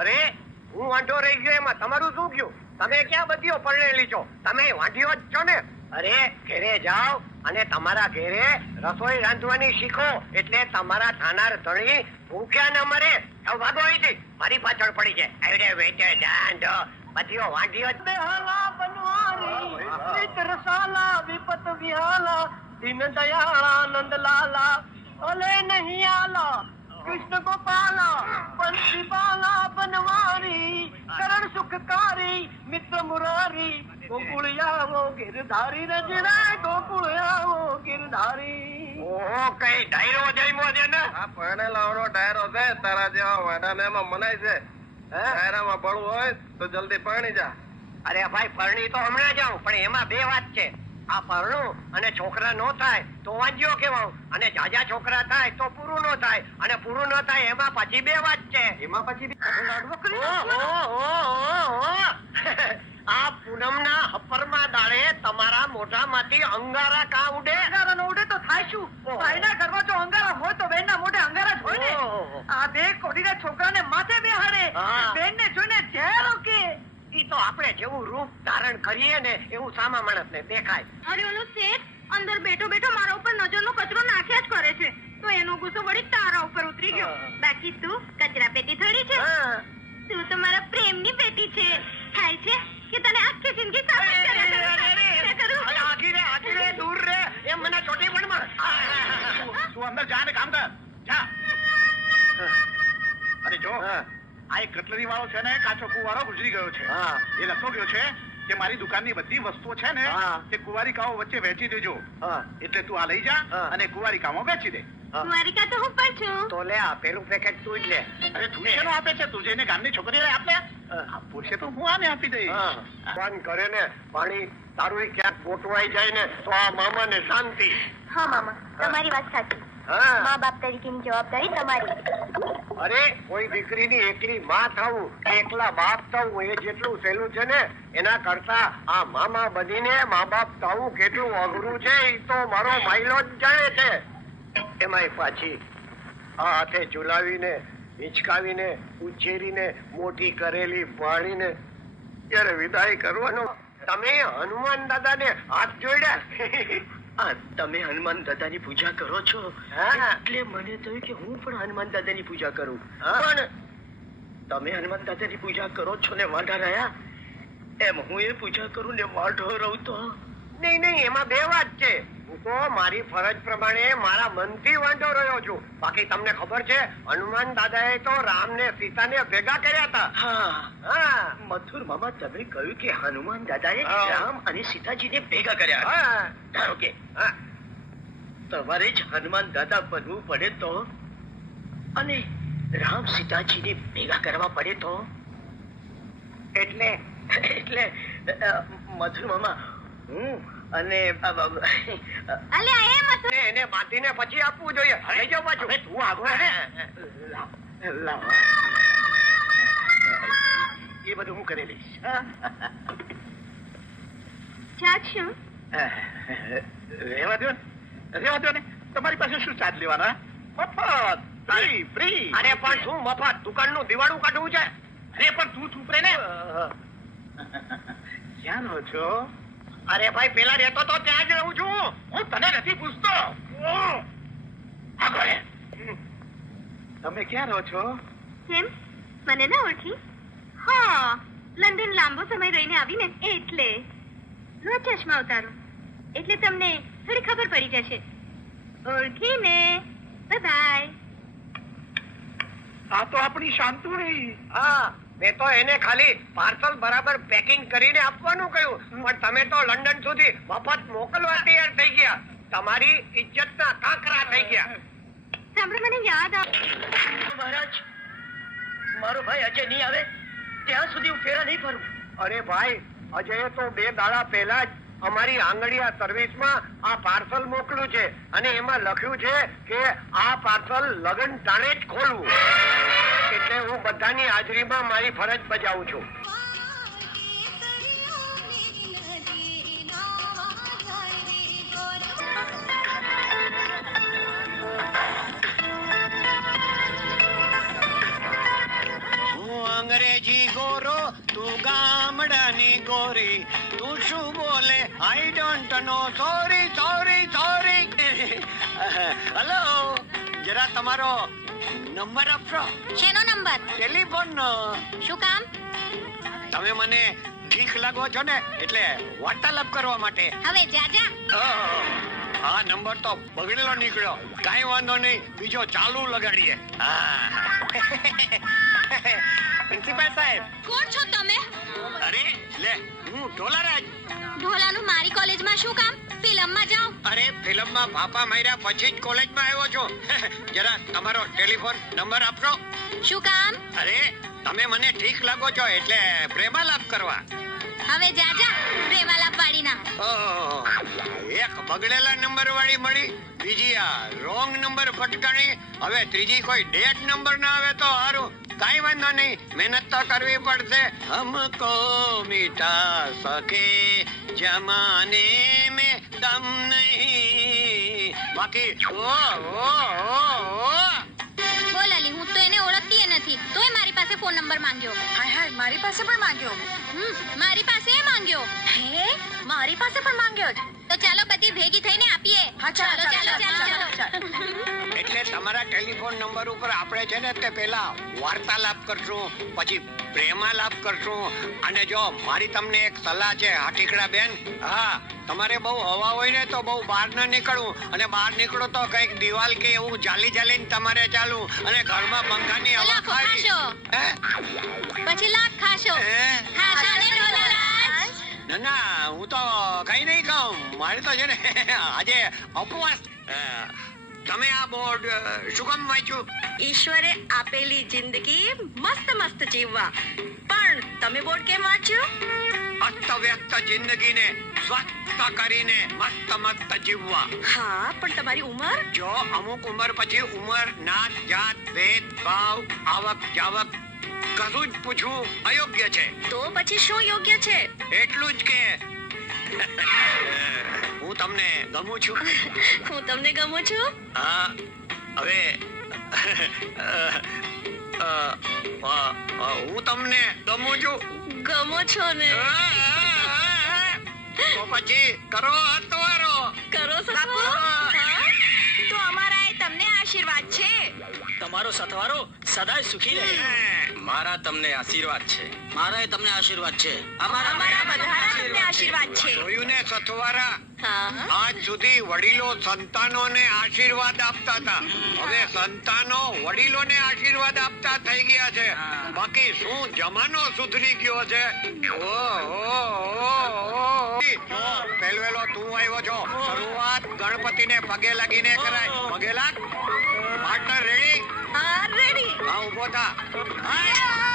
અરે હું વાંઢો રહી ગયો એમાં તમારું શું ગયું? તમે ક્યાં બધીઓ પરણેલી છો? તમે વાંઢીઓ જ છો ને? અરે ઘેરે જાઓ અને તમારા ઘેરે રસોઈ રાંધવાની શીખો, એટલે તમારા થાનાર ધણી ભૂખ્યા ન મરે. ભાગો અહીંથી, મારી પાછળ પડી છે. અરે વેચે જાંઢો બધીઓ વાંઢીઓ જ. બેહાલા બનવારી વિત રસાલા વિપત વિહાલા દીન દયાળા નંદલાલા ઓલે નહીં આલા કૃષ્ણ ગોપાલા બંસી બાલા બનવારી કરણ સુખકારી મિત્ર મુરારી ગોકુળિયાવો ગિરધારી રજના ગોકુળિયાવો ગિરધારી. ઓહો, કઈ ડાયરો જઈમો છે ને? આ પરણેલાઓનો ડાયરો છે. તારા જેવા વાડાને એમાં મનાય છે. ડાયરામાં બળવું હોય તો જલ્દી પરણી જા. અરે ભાઈ, પરણી તો હમણાં જાઉં, પણ એમાં બે વાત છે. આ પરણું અને છોકરા નો થાય તો વાંજ્યો કેવાઉં, અને જાજા છોકરા થાય તો પૂરું નો થાય, અને પૂરું નો થાય એમાં પછી બે વાત છે. એમાં પછી આ પૂનમના હપરમાં દાડે તમારા મોઢામાંથી અંગારા કા ઉડે? અંગારા નો ઉડે તો થાય શું? ભાઈના ઘરમાં જો અંગારા હોય તો બેનના મોઢે અંગારા જ હોય ને. આ બે કોડીના છોકરાને માથે બેહાડે, બેનને જોઈને ઝેર ઓકે. ઈ તો આપણે જેવું રૂપ ધારણ કરીએ ને એવું સામા માણસને દેખાય. અરે ઓલો શેઠ અંદર બેઠો બેઠો મારા ઉપર નજરનો કચરો નાખ્યા જ કરે છે, તો એનો ગુસ્સો વળી તારા ઉપર ઉતરી ગયો. બાકી તું કચરા પેટી થોડી છે, તું તો મારા પ્રેમની પેટી છે. થાય છે કે તને આખી જિંદગી દૂર રે, એમ મને ચોટી પણ માર. તું અંદર જા ને કામ કર. જા. અરે જો, આ એક કટલરી વાળો છે ને, કાચો કુવારો ગુજરી ગયો છે. એ લખતો ગયો છે કે મારી દુકાનની બધી વસ્તુઓ છે ને તે કુવારિકાઓ વચ્ચે વહેંચી દેજો. એટલે તું આ લઈ જા અને કુવારિકામાં વેચી દે. કુંવારિકા તો હું પણ છું. તો લે, આ પેલું પેકેટ તું જ લે. અરે તું શેનો આપે છે? તું જઈને ગામની છોકરીઓને આપ ને. પૂછે તો હું આને આપી દઈશ. ભગવાન કરે ને પાણી તારું ક્યાંક ગોઠવાઈ જાય ને તો આ મામાને શાંતિ. હા મામા, તમારી વાત સાચી. મા બાપ તરીકેની જવાબદારી તમારી. અરે કોઈ દીકરીની એકલી માં થવું, એકલા બાપ થવું એ જેટલું સહેલું છે ને, એના કરતા આ મામા બનીને મા બાપ થવું કેટલું અઘરું છે એ તો મારો માયલો જ જાણે છે. એમાંય પાછી આ હાથે ઝુલાવીને હિંચકાવીને ઉછેરીને મોટી કરેલી પાણીને ત્યારે વિદાય કરવાનો. તમે હનુમાન દાદાને હાથ જોડ્યા? તમે હનુમાન દાદાની પૂજા કરો છો એટલે મને થયું કે હું પણ હનુમાન દાદાની પૂજા કરું. પણ તમે હનુમાન દાદાની પૂજા કરો છો ને વાંઢા રહ્યા, એમ હું એ પૂજા કરું ને વાંઢો રહું તો? નહીં, એમાં બે વાત છે. હું તો મારી ફરજ પ્રમાણે મારા મનથી વાંઢો રહ્યો છું. બાકી તમને ખબર છે હનુમાન દાદાએ તો રામ ને સીતા ને ભેગા કર્યા હતા. હા, મથુર મામા તમે કહ્યું કે હનુમાન દાદાએ રામ અને સીતાજીને ભેગા કર્યા. ધારો કે તમારે જ હનુમાન દાદા બનવું પડે તો, અને રામ સીતાજીને ભેગા કરવા પડે તો? એટલે મથુર મામા હું અને એને બાંધીને પછી આપવું જોઈએ. લઈ જાઓ પાછું. તું આગળ એ બધું હું કરી લઈશ. રહેવા દો ને. તમારી પાસે શું ચાર્જ લેવાના? મફત, ફ્રી. અરે પણ શું મફત? દુકાનનું દિવાળું કાઢવું છે. અરે પણ તું ચૂપ રહે ને. ક્યાં રહો છો? અરે ભાઈ, પેલા રહેતો તો ત્યાં જ રહું છું. હું તને નથી પૂછતો. તમે ક્યાં રહો છો? કેમ, મને ના ઓળખી? હા, લંડન લાંબો સમય રહીને આવીને એટલે રોજ ચશ્મા ઉતારો, એટલે તમને થોડી ખબર પડી જશે. ઓળખીને. બાય. આ તો આપણી શાંતુણી. હા, મેં તો એને ખાલી પાર્સલ બરાબર પેકિંગ કરીને આપવાનું કહ્યું, પણ તમે તો લંડન સુધી મફત મોકલવા તૈયાર થઈ ગયા. તમારી ઇજ્જતના કાંકરા થઈ ગયા. સાંભળો, મને યાદ મહારાજ, મારો ભાઈ અજય નહીં આવે ત્યાં સુધી હું ફેરા નહીં ફરું. અરે ભાઈ, અજયે તો 2 દાડા પહેલા જ અમારી આંગળીયા સર્વિસમાં આ પાર્સલ મોકલ્યું છે, અને એમાં લખ્યું છે કે આ પાર્સલ લગન ટાણે જ ખોલવું. એટલે હું બધાની હાજરીમાં મારી ફરજ બજાવું છું. અંગ્રેજી ગોરો તું ગામડાની ગોરી તું શું બોલે I don't know sorry sorry sorry hello જરા તમારો નંબર આપશો શેનો નંબર? ટેલિફોન શું કામ? તમે મને ઠીક લાગો છો ને એટલે વાર્તાલાપ કરવા માટે હવે જાજા. આ નંબર તો બગડેલો નીકળ્યો કાંઈ વાંધો નહીં બીજો ચાલુ લગાડીએ પ્રિન્સિપાલ સાહેબ કોણ છો તમે? અરે લે હું ઢોલારાજ ઢોલાનું મારી કોલેજમાં શું કામ? ફિલ્મમાં જાઓ. અરે ફિલ્મમાં બાપા માર્યા પછી જ કોલેજમાં આવ્યો છું જરા તમારો ટેલિફોન નંબર આપશો શું કામ? અરે તમે મને ઠીક લાગો છો એટલે પ્રેમાલાપ કરવા હવે જાજા પ્રેમાલાપ વાળીના. એક બગડેલા નંબર વાળી મળી બીજી આ રોંગ નંબર ફટકાણી હવે ત્રીજી કોઈ ડેડ નંબર ના આવે તો સારું કાઈ વાંધો નહીં મહેનત તો કરવી પડશે હમકો મીઠા સકે જમાને में दम नहीं બાકી બોલાલી હું તો એને ઓળખતી નથી તોય મારી પાસે ફોન નંબર માંગ્યો. હાય હાય મારી પાસે પણ માંગ્યો. મારી પાસે માંગ્યો. હે મારી પાસે પણ માંગ્યો જ. તો ચાલો બધી ભેગી થઈને આપીએ. હા ચાલો ચાલો, ચાલો, ચાલો. એટલે તમારા ટેલિફોન નંબર ઉપર આપણે છે ને તે પહેલા વાર્તાલાપ કરશું પછી પ્રેમાલાપ કરશું અને જો મારી તમને એક સલાહ છે હાટીકડા બેન હા તમારે બહુ હવા હોય ને તો બહુ બહાર ન નીકળવું અને બહાર નીકળો તો કઈક દિવાલ કે એવું જાલીને તમારે ચાલવું અને ઘરમાં પંખાની હવા લાખો ખાશો. હે? પછી લાખ ખાશો. હે? ખાશો ને ઢોલારાજ? ના ના હું તો કઈ નહીં ખાઉં મારે તો છે ને આજે ઉપવાસ તમે આ બોર્ડ શું કામ વાંચ્યું ઈશ્વરે આપેલી જિંદગી મસ્ત મસ્ત જીવવા પણ તમે બોર્ડ કેમ વાંચ્યું? અસ્તવ્યસ્ત જિંદગીને સ્વસ્થ કરીને મસ્ત જીવવા હા પણ તમારી ઉંમર જો અમુક ઉંમર પછી ઉંમર નાત જાત ભેદ ભાવ આવક જાવક કશું જ પૂછવું અયોગ્ય છે તો પછી શું યોગ્ય છે? એટલું જ કે હું તમને ગમું છું હું તમને ગમું છું. હા હવે હું તમને ગમું છું ગમો છો ને તો પછી કરો હતવારો કરો બાપુ. તો અમારા એ તમને આશીર્વાદ છે. તમારો સથવારો સદાય સુખી રહે. મારા તમને આશીર્વાદ છે. મારા તમને આશીર્વાદ છે. અમારા બધાના તમને આશીર્વાદ છે. જોયું ને સથવારા હા આજ સુધી વડીલો સંતાનોને આશીર્વાદ આપતા હતા હવે સંતાનો વડીલોને આશીર્વાદ આપતા થઈ ગયા છે બાકી શું જમાનો સુધરી ગયો છે પહેલવેલો તું આવ્યો છો શરૂઆત ગણપતિને પગે લાગીને કરાય પગે લાગ પાર્ટનર રેડી હા રેડી હા ઉભો થા હા